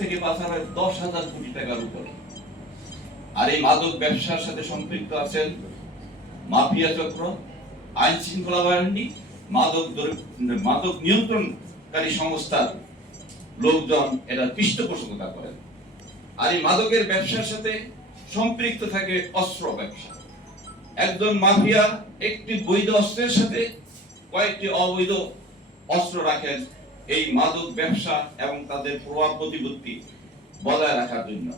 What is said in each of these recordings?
থেকে পাচার হয় দশ হাজার কোটি টাকার উপরে। আর এই মাদক ব্যবসার সাথে সম্পৃক্ত আছেন মাফিয়া চক্র, আইন শৃঙ্খলা বাহিনী, মাদক মাদক নিয়ন্ত্রণকারী সংস্থার লোকজন এরা পৃষ্ঠপোষকতা করেন। আর এই মাদকের ব্যবসার সাথে সম্পৃক্ত থাকে অস্ত্র ব্যবসা। একজন মাফিয়া একটি বৈধ অস্ত্রের সাথে কয়েকটি অবৈধ অস্ত্র রাখেন। এই মাদক ব্যবসা এবং তাদের প্রভাব প্রতিপত্তি বজায় রাখার জন্য।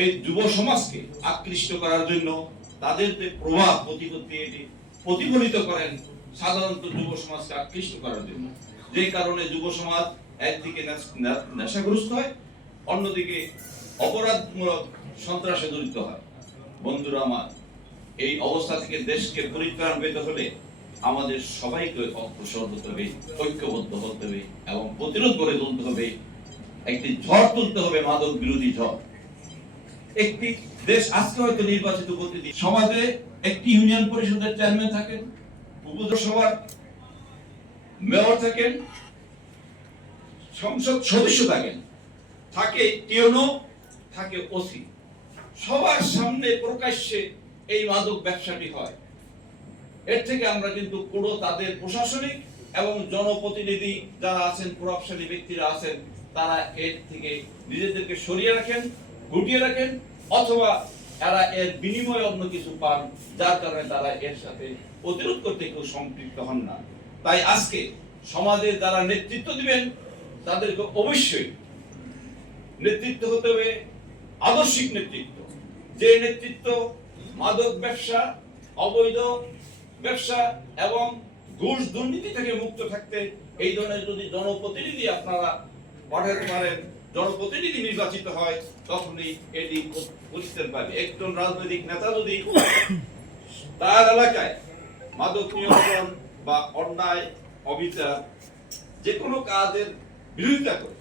এই যুব সমাজকে আকৃষ্ট করার জন্য তাদের যে প্রভাব প্রতিপত্তি এটি প্রতিফলিত করেন সাধারণত যুব সমাজকে আকৃষ্ট করার জন্য। যে কারণে যুব সমাজ একদিকে নেশাগ্রস্ত হয়, অন্যদিকে অপরাধমূলক সন্ত্রাসে জড়িত হয়। বন্ধুরা আমার, এই অবস্থা থেকে দেশকে পরিত্রাণ পেতে হলে আমাদের সবাইকে অগ্রসর হতে হবে ঐক্যবদ্ধ হতে হবে এবং প্রতিরোধ করে তুলতে হবে। একটি ঝড় তুলতে হবে, মাদক বিরোধী ঝড়। একটি দেশ আজকে হয়তো নির্বাচিত প্রতিনিধি সমাজে একটি ইউনিয়ন পরিষদের চেয়ারম্যান থাকেন উপসভার মেয়র থাকেন, সংসদ সদস্য থাকেন। থাকে টিওনো, থাকে ওসি। সবার সামনে প্রকাশ্যে এই মাদক ব্যবসাটি হয়। এর থেকে আমরা কিন্তু পুরো তাদের প্রশাসনিক এবং জনপ্রতিনিধি যারা আছেন, প্রভাবশালী ব্যক্তিরা আছেন, তারা এর থেকে নিজেদেরকে সরিয়ে রাখেন, গুটিয়ে রাখেন, অথবা এরা এর বিনিময়ে অন্য কিছু পান, যার কারণে তারা এর সাথে প্রতিরোধ করতে কেউ সম্পৃক্ত হন না। তাই আজকে সমাজের যারা নেতৃত্ব দিবেন, তাদেরকে অবশ্যই নেতৃত্ব হতে হবে, আদর্শিক নেতৃত্ব। যে নেতৃত্ব মাদক ব্যবসা, অবৈধ ব্যবসা এবং ঘুষ দুর্নীতি থেকে মুক্ত থাকতে এই ধরনের যদি জনপ্রতিনিধি আপনারা পাঠাতে পারেন, জনপ্রতিনিধি নির্বাচিত হয়, তখনই এটি বুঝতে পারবে। একজন রাজনৈতিক নেতা যদি তার এলাকায় মাদক নিয়ন্ত্রণ বা অন্যায়, অবিচার যে কোনো কাজের বিরোধিতা করে